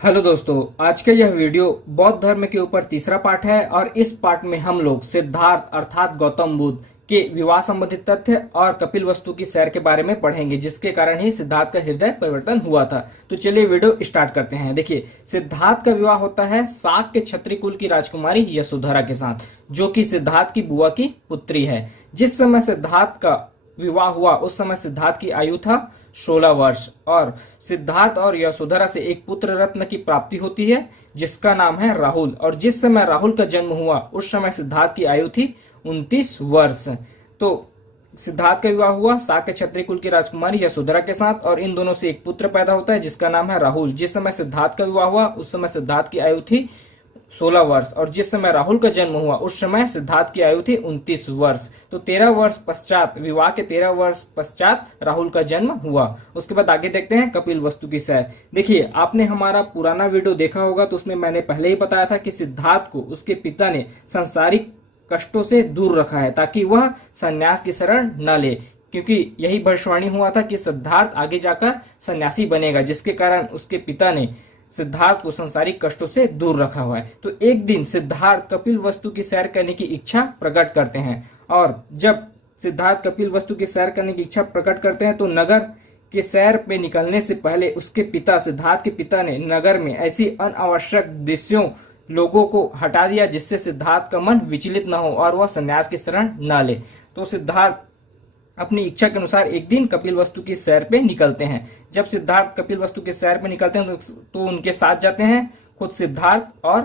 Hello दोस्तों, आज का यह वीडियो बौद्ध धर्म के ऊपर तीसरा पार्ट है और इस पार्ट में हम लोग सिद्धार्थ अर्थात गौतम बुद्ध के विवाह संबंधित तथ्य और कपिलवस्तु की सैर के बारे में पढ़ेंगे, जिसके कारण ही सिद्धार्थ का हृदय परिवर्तन हुआ था। तो चलिए वीडियो स्टार्ट करते हैं। देखिए, सिद्धार्थ का विवाह होता है शाक के क्षत्रिय कुल की राजकुमारी यशोधरा के साथ, जो कि सिद्धार्थ की बुआ की पुत्री है। जिस समय सिद्धार्थ का विवाह हुआ उस समय सिद्धार्थ की आयु था 16 वर्ष और सिद्धार्थ और यशोधरा से एक पुत्र रत्न की प्राप्ति होती है जिसका नाम है राहुल। और जिस समय राहुल का जन्म हुआ उस समय सिद्धार्थ की आयु थी 29 वर्ष। तो सिद्धार्थ का विवाह हुआ शाक के क्षत्रिय कुल की राजकुमारी यशोधरा के साथ और इन दोनों से एक पुत्र पैदा होता है जिसका नाम है राहुल। जिस समय सिद्धार्थ का विवाह हुआ उस समय सिद्धार्थ की आयु थी 16 वर्ष और जिस समय राहुल का जन्म हुआ उस समय सिद्धार्थ की आयु थी 29 वर्ष। तो 13 वर्ष पश्चात, विवाह के 13 वर्ष पश्चात राहुल का जन्म हुआ। उसके बाद आगे देखते हैं कपिलवस्तु की सैर। देखिए, आपने हमारा पुराना वीडियो देखा होगा तो उसमें मैंने पहले ही बताया था कि सिद्धार्थ को उसके पिता ने सांसारिक कष्टों से दूर रखा है ताकि वह संन्यास की शरण न ले, क्योंकि यही भविष्यवाणी हुआ था कि सिद्धार्थ आगे जाकर सन्यासी बनेगा, जिसके कारण उसके पिता ने सिद्धार्थ को संसारिक कष्टों से दूर रखा हुआ है। तो एक दिन सिद्धार्थ कपिलवस्तु की सैर करने की इच्छा प्रकट करते हैं और जब सिद्धार्थ कपिलवस्तु की सैर करने की इच्छा प्रकट करते हैं तो नगर के सैर पे निकलने से पहले उसके पिता, सिद्धार्थ के पिता ने नगर में ऐसी अनावश्यक दृश्यों लोगों को हटा दिया जिससे सिद्धार्थ का मन विचलित न हो और वह संन्यास की शरण न ले। तो सिद्धार्थ अपनी इच्छा के अनुसार एक दिन कपिलवस्तु की सैर पे निकलते हैं। जब सिद्धार्थ कपिलवस्तु के सैर पे निकलते हैं तो उनके साथ जाते हैं खुद सिद्धार्थ और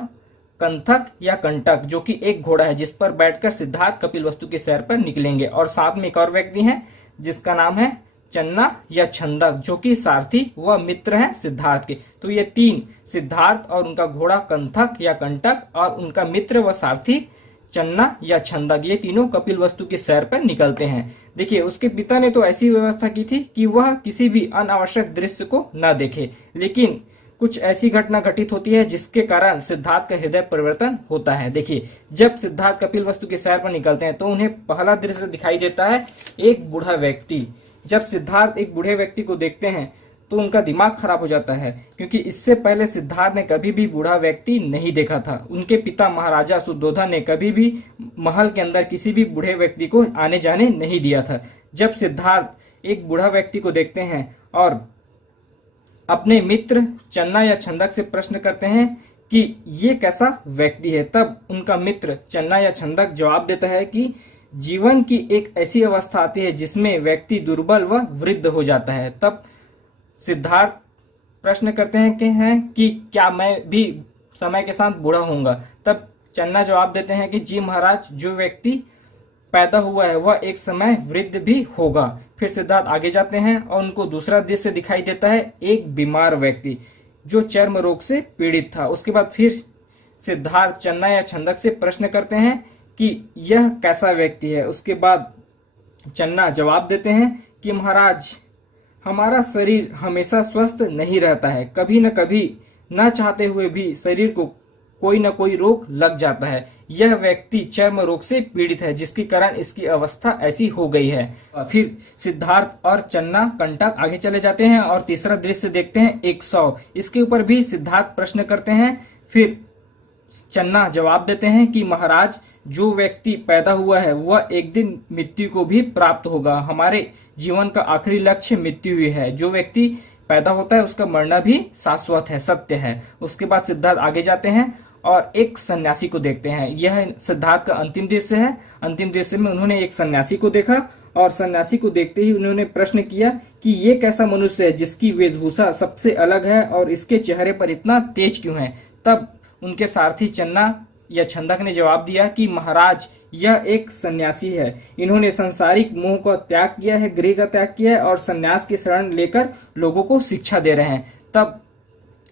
कंथक या कंटक, जो कि एक घोड़ा है जिस पर बैठकर सिद्धार्थ कपिलवस्तु की सैर पर निकलेंगे। और साथ में एक और व्यक्ति है जिसका नाम है चन्ना या छंदक, जो कि सारथी व मित्र है सिद्धार्थ के। तो ये तीन, सिद्धार्थ और उनका घोड़ा कंथक या कंटक और उनका मित्र व सारथी चन्ना या छंदक, ये तीनों कपिलवस्तु की सैर पर निकलते हैं। देखिए, उसके पिता ने तो ऐसी व्यवस्था की थी कि वह किसी भी अनावश्यक दृश्य को न देखे, लेकिन कुछ ऐसी घटना घटित होती है जिसके कारण सिद्धार्थ का हृदय परिवर्तन होता है। देखिए, जब सिद्धार्थ कपिलवस्तु की सैर पर निकलते हैं तो उन्हें पहला दृश्य दिखाई देता है एक बूढ़ा व्यक्ति। जब सिद्धार्थ एक बूढ़े व्यक्ति को देखते हैं तो उनका दिमाग खराब हो जाता है, क्योंकि इससे पहले सिद्धार्थ ने कभी भी बूढ़ा व्यक्ति नहीं देखा था। उनके पिता महाराजा सुद्धोधन ने कभी भी महल के अंदर किसी भी बूढ़े व्यक्ति को आने जाने नहीं दिया था। जब सिद्धार्थ एक बूढ़ा व्यक्ति को देखते हैं और अपने मित्र चन्ना या छंदक से प्रश्न करते हैं कि ये कैसा व्यक्ति है, तब उनका मित्र चन्ना या छंदक जवाब देता है कि जीवन की एक ऐसी अवस्था आती है जिसमें व्यक्ति दुर्बल व वृद्ध हो जाता है। तब सिद्धार्थ प्रश्न करते हैं कि क्या मैं भी समय के साथ बूढ़ा होऊंगा। तब चन्ना जवाब देते हैं कि जी महाराज, जो व्यक्ति पैदा हुआ है वह एक समय वृद्ध भी होगा। फिर सिद्धार्थ आगे जाते हैं और उनको दूसरा दृश्य दिखाई देता है एक बीमार व्यक्ति जो चर्म रोग से पीड़ित था। उसके बाद फिर सिद्धार्थ चन्ना या छंदक से प्रश्न करते हैं कि यह कैसा व्यक्ति है। उसके बाद चन्ना जवाब देते हैं कि महाराज, हमारा शरीर हमेशा स्वस्थ नहीं रहता है, कभी न कभी न चाहते हुए भी शरीर को कोई न कोई रोग लग जाता है। यह व्यक्ति चर्म रोग से पीड़ित है जिसके कारण इसकी अवस्था ऐसी हो गई है। फिर सिद्धार्थ और चन्ना कंटक आगे चले जाते हैं और तीसरा दृश्य देखते हैं 100। इसके ऊपर भी सिद्धार्थ प्रश्न करते हैं। फिर चन्ना जवाब देते हैं कि महाराज, जो व्यक्ति पैदा हुआ है वह एक दिन मृत्यु को भी प्राप्त होगा। हमारे जीवन का आखिरी लक्ष्य मृत्यु ही है। जो व्यक्ति पैदा होता है उसका मरना भी शाश्वत है, सत्य है। उसके बाद सिद्धार्थ आगे जाते हैं और एक सन्यासी को देखते हैं। यह सिद्धार्थ का अंतिम दृश्य है। अंतिम दृश्य में उन्होंने एक सन्यासी को देखा और सन्यासी को देखते ही उन्होंने प्रश्न किया कि ये कैसा मनुष्य है जिसकी वेशभूषा सबसे अलग है और इसके चेहरे पर इतना तेज क्यों है। तब उनके सारथी चन्ना या छंदक ने जवाब दिया कि महाराज, यह एक सन्यासी है। इन्होंने सांसारिक मोह का त्याग किया है, गृह का त्याग किया है और सन्यास की शरण लेकर लोगों को शिक्षा दे रहे हैं। तब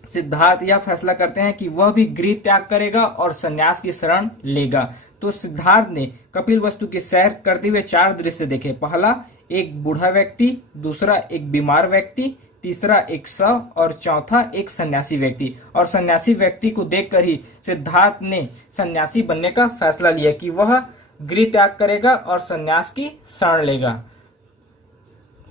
सिद्धार्थ यह फैसला करते हैं कि वह भी गृह त्याग करेगा और सन्यास की शरण लेगा। तो सिद्धार्थ ने कपिलवस्तु की सैर करते हुए 4 दृश्य देखे। पहला एक बूढ़ा व्यक्ति, दूसरा एक बीमार व्यक्ति, तीसरा एक शव और चौथा एक सन्यासी व्यक्ति। और सन्यासी व्यक्ति को देखकर ही सिद्धार्थ ने सन्यासी बनने का फैसला लिया कि वह गृह त्याग करेगा और सन्यास की शरण लेगा।